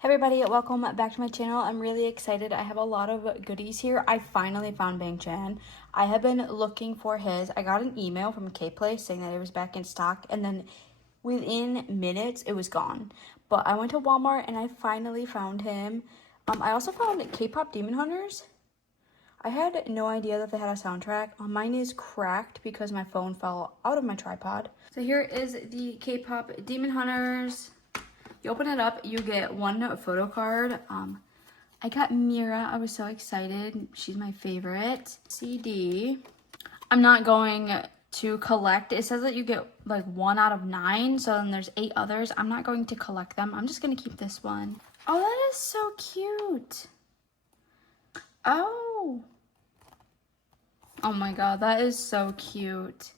Hey everybody, welcome back to my channel. I'm really excited. I have a lot of goodies here. I finally found BangChan. I have been looking for his. I got an email from Kplace saying that it was back in stock, and then within minutes it was gone. But I went to Walmart and I finally found him. I also found Kpop Demon Hunters. I had no idea that they had a soundtrack. Mine is cracked because my phone fell out of my tripod. So here is the Kpop Demon Hunters. You open it up, you get one photo card. I got Mira. I was so excited. She's my favorite. CD. I'm not going to collect. It says that you get like 1 out of 9, so then there's 8 others. I'm not going to collect them. I'm just going to keep this one. Oh, that is so cute. Oh. Oh my god, that is so cute.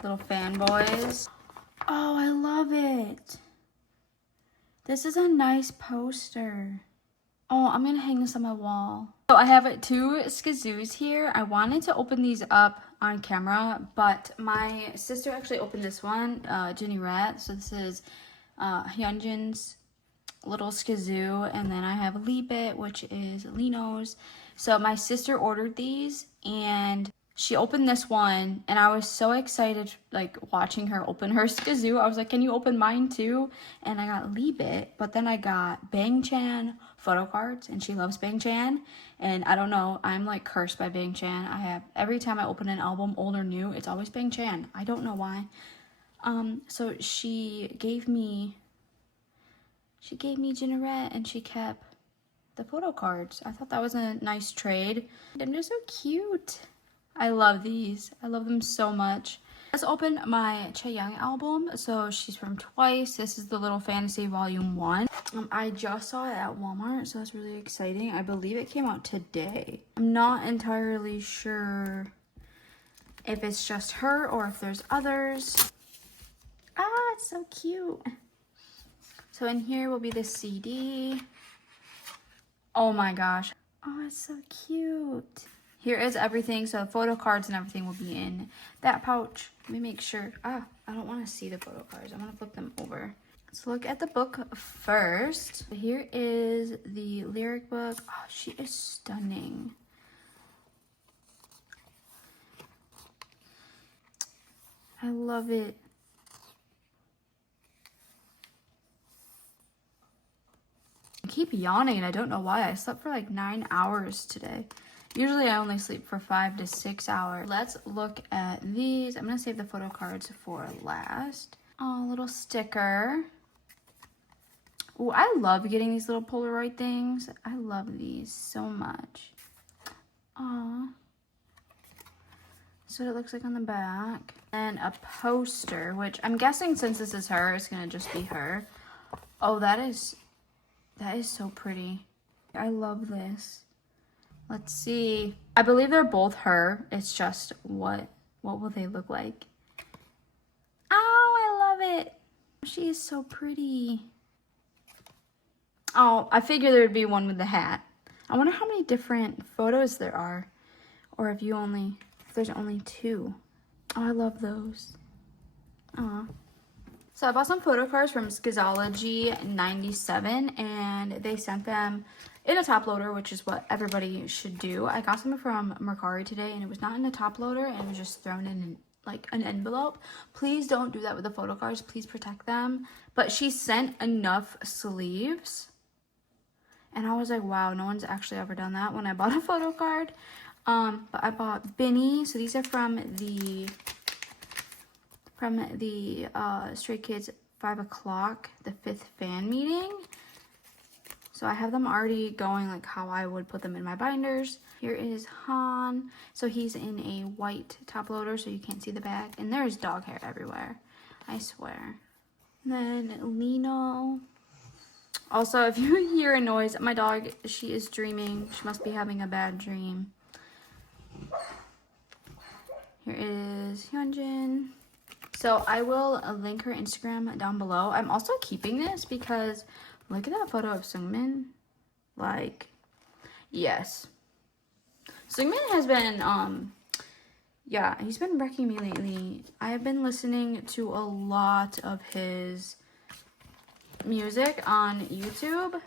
Little fanboys. Oh, I love it. This is a nice poster. Oh, I'm gonna hang this on my wall. So I have 2 Skzoos here. I wanted to open these up on camera, but my sister actually opened this one, Jenny Rat. So this is Hyunjin's little Skzoo, and then I have Leebit, which is Lino's. So my sister ordered these, and she opened this one, and I was so excited, like, watching her open her Skzoo. I was like, can you open mine too? And I got Leebit, but then I got BangChan Photocards, and she loves BangChan. And I don't know, I'm, like, cursed by BangChan. I have, every time I open an album, old or new, it's always BangChan. I don't know why. So she gave me Jeanette, and she kept the Photocards. I thought that was a nice trade. And they're so cute. I love these. I love them so much. Let's open my Chaeyoung album. So she's from Twice. This is the Lil Fantasy Volume 1. I just saw it at Walmart, so that's really exciting. I believe it came out today. I'm not entirely sure if it's just her or if there's others. Ah, it's so cute. So in here will be the CD. Oh my gosh. Oh, it's so cute. Here is everything. So photo cards and everything will be in that pouch. Let me make sure. I don't want to see the photo cards. I'm going to flip them over. Let's look at the book first. Here is the lyric book. Oh, she is stunning. I love it. I keep yawning and I don't know why. I slept for like 9 hours today. Usually I only sleep for 5 to 6 hours. Let's look at these. I'm gonna save the photo cards for last. Oh, little sticker. Oh, I love getting these little Polaroid things. I love these so much. Aw. So it looks like on the back. And a poster, which I'm guessing since this is her, it's gonna just be her. Oh, that is so pretty. I love this. Let's see. I believe they're both her. It's just what will they look like? Oh, I love it. She is so pretty. Oh, I figured there would be one with the hat. I wonder how many different photos there are. Or if there's only 2. Oh, I love those. Aw. So I bought some photo cards from Skzology 97, and they sent them in a top loader, which is what everybody should do. I got some from Mercari today, and it was not in a top loader, and it was just thrown in like an envelope. Please don't do that with the photo cards. Please protect them. But she sent enough sleeves, and I was like, wow, no one's actually ever done that when I bought a photo card. But I bought Binny. So these are from the Stray Kids 5 o'clock, the 5th fan meeting. So I have them already going like how I would put them in my binders. Here is Han. So he's in a white top loader, so you can't see the back. And there's dog hair everywhere, I swear. And then Lino. Also, if you hear a noise, my dog, she is dreaming. She must be having a bad dream. Here is Hyunjin. So I will link her Instagram down below. I'm also keeping this because look at that photo of Seungmin. Like, yes. Seungmin has been, yeah, he's been wrecking me lately. I have been listening to a lot of his music on YouTube.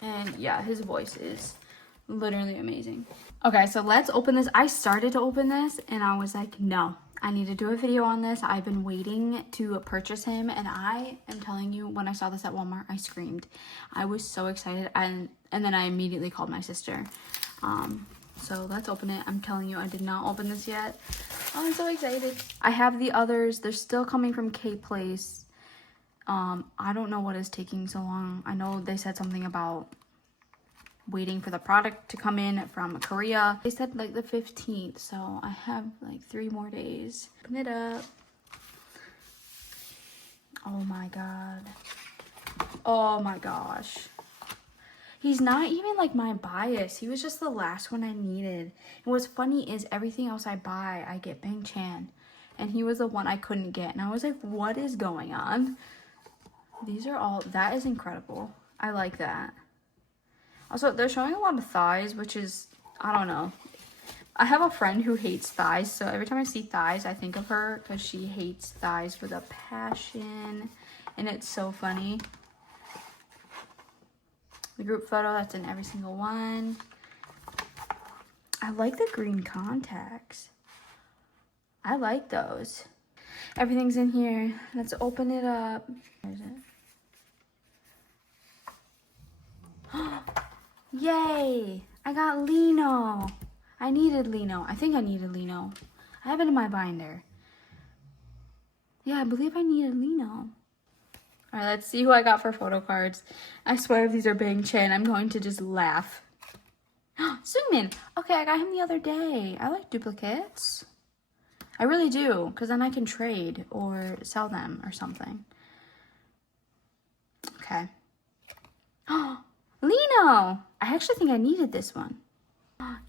And yeah, his voice is literally amazing. Okay, so let's open this. I started to open this and I was like, no, I need to do a video on this. I've been waiting to purchase him, and I am telling you, when I saw this at Walmart, I screamed. I was so excited, and then I immediately called my sister. So let's open it. I'm telling you, I did not open this yet. Oh, I'm so excited. I have the others. They're still coming from Kplace. I don't know what is taking so long. I know they said something about waiting for the product to come in from Korea. They said like the 15th, so I have like 3 more days. Open it up. Oh my god. Oh my gosh. He's not even like my bias. He was just the last one I needed. And what's funny is everything else I buy, I get BangChan. And he was the one I couldn't get. And I was like, what is going on? These are all, that is incredible. I like that. Also, they're showing a lot of thighs, which is, I don't know. I have a friend who hates thighs, so every time I see thighs, I think of her because she hates thighs with a passion, and it's so funny. The group photo, that's in every single one. I like the green contacts. I like those. Everything's in here. Let's open it up. Where is it? Yay! I got Lino. I needed Lino. I think I needed Lino. I have it in my binder. Yeah, I believe I needed Lino. Alright, let's see who I got for Photocards. I swear if these are BangChan, I'm going to just laugh. Sungmin! Okay, I got him the other day. I like duplicates. I really do, because then I can trade or sell them or something. Okay. Lino! I actually think I needed this one.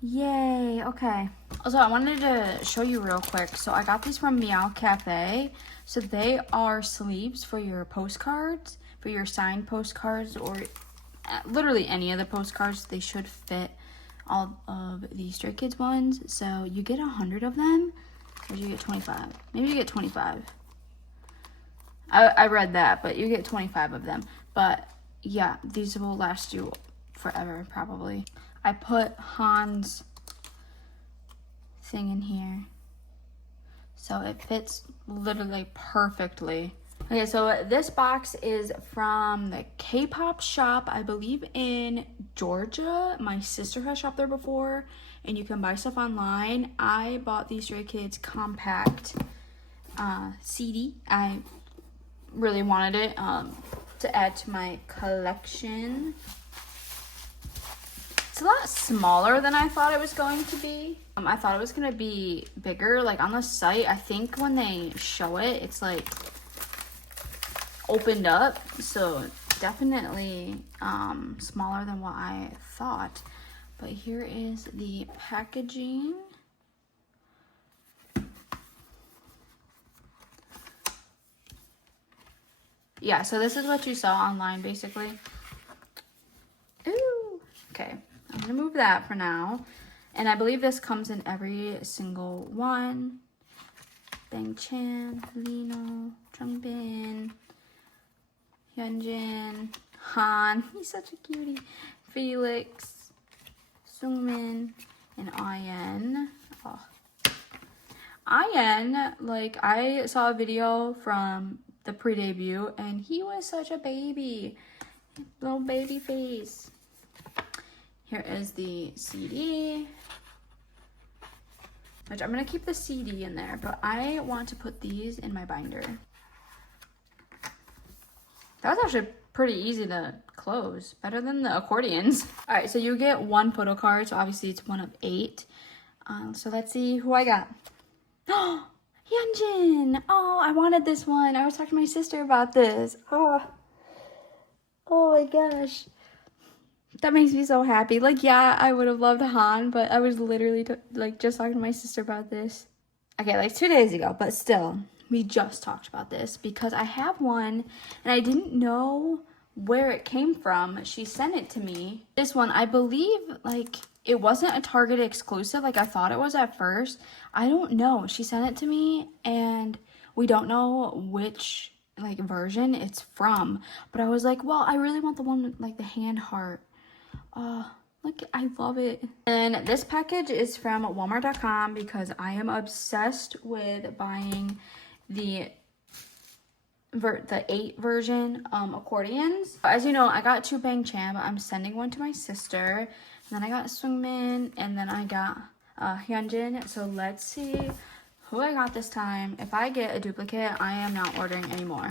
Yay, okay. Also, I wanted to show you real quick. So I got these from Meowcafe. So they are sleeves for your postcards, for your signed postcards, or literally any of the postcards. They should fit all of the Stray Kids ones. So you get 100 of them, or you get 25. Maybe you get 25. I read that, but you get 25 of them. But yeah, these will last you forever, probably. I put Han's thing in here, so it fits literally perfectly. Okay, so this box is from the K-pop shop, I believe in Georgia. My sister has shopped there before, and you can buy stuff online. I bought the Stray Kids Compact CD. I really wanted it to add to my collection. It's a lot smaller than I thought it was going to be. I thought it was going to be bigger. Like on the site, I think when they show it, it's like opened up. So definitely smaller than what I thought. But here is the packaging. Yeah, so this is what you saw online, basically. Ooh, okay. I'm gonna move that for now. And I believe this comes in every single one. BangChan, Lino, Changbin, Hyunjin, Han, he's such a cutie, Felix, Sungmin, and IN. Oh. IN, like, I saw a video from the pre-debut, and he was such a baby. Little baby face. Here is the CD, which I'm going to keep the CD in there, but I want to put these in my binder. That was actually pretty easy to close. Better than the accordions. Alright, so you get 1 photo card, so obviously it's 1 of 8. So let's see who I got. Oh, Hyunjin! Oh, I wanted this one. I was talking to my sister about this. Oh my gosh. That makes me so happy. Like, yeah, I would have loved Han, but I was literally just talking to my sister about this. Okay, like 2 days ago, but still, we just talked about this because I have one and I didn't know where it came from. She sent it to me. This one, I believe, like, it wasn't a Target exclusive like I thought it was at first. I don't know. She sent it to me and we don't know which like version it's from, but I was like, well, I really want the one with like the hand heart. Look, I love it. And this package is from Walmart.com because I am obsessed with buying the 8 version accordions. As you know, I got 2 BangChan, but I'm sending one to my sister. And then I got Swingmin, and then I got Hyunjin. So let's see who I got this time. If I get a duplicate, I am not ordering anymore.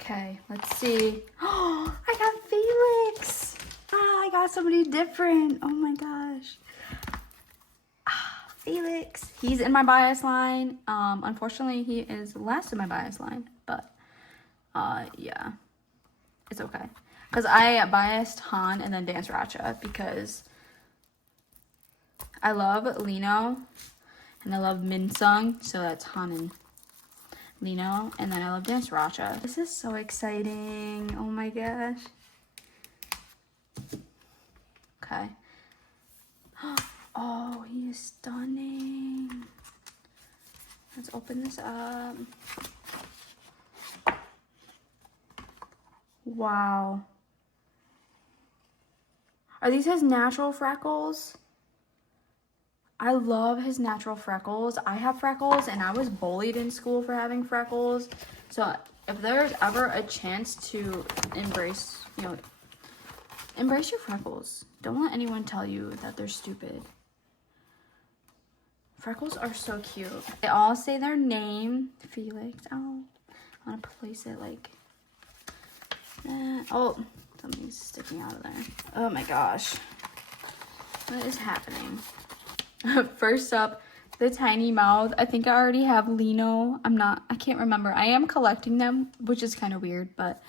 Okay, let's see. Oh, I got Felix. I got somebody different. Oh my gosh. Felix. He's in my bias line. Unfortunately, he is last in my bias line, but yeah, it's okay. Because I biased Han and then Dance Racha because I love Lino and I love Minsung, so that's Han and Lino, and then I love Dance Racha. This is so exciting. Oh my gosh. Okay. Oh, he is stunning. Let's open this up. Wow. Are these his natural freckles? I love his natural freckles. I have freckles and I was bullied in school for having freckles. So if there's ever a chance to embrace, embrace your freckles. Don't let anyone tell you that they're stupid. Freckles are so cute. They all say their name. Felix. Oh, I want to place it like that. Oh, something's sticking out of there. Oh my gosh. What is happening? First up, the tiny mouth. I think I already have Lino. I can't remember. I am collecting them, which is kind of weird, but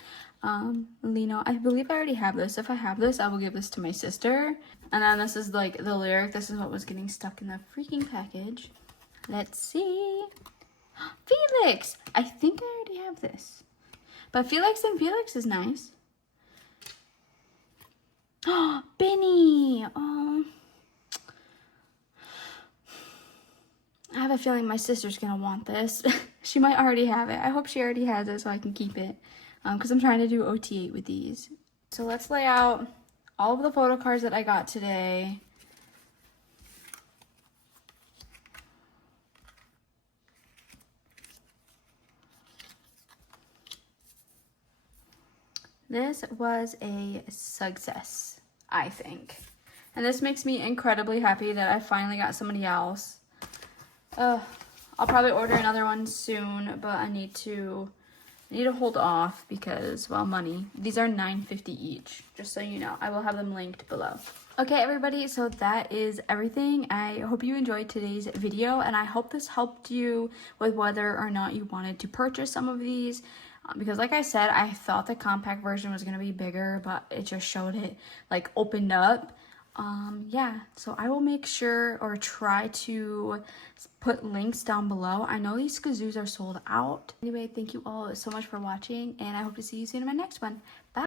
Lino, I believe I already have this. If I have this, I will give this to my sister. And then this is like the lyric. This is what was getting stuck in the freaking package. Let's see. Felix! I think I already have this. But Felix and Felix is nice. Oh, Benny! Oh. I have a feeling my sister's gonna want this. She might already have it. I hope she already has it so I can keep it. Because I'm trying to do OT8 with these. So let's lay out all of the Photocards that I got today. This was a success, I think. And this makes me incredibly happy that I finally got somebody else. I'll probably order another one soon, but I need to hold off because, well, money. These are $9.50 each, just so you know. I will have them linked below. Okay, everybody, so that is everything. I hope you enjoyed today's video, and I hope this helped you with whether or not you wanted to purchase some of these. Because like I said, I thought the compact version was going to be bigger, but it just showed it, like, opened up. Yeah, so I will make sure or try to put links down below. I know these Skzoos are sold out. Anyway, thank you all so much for watching, and I hope to see you soon in my next one. Bye!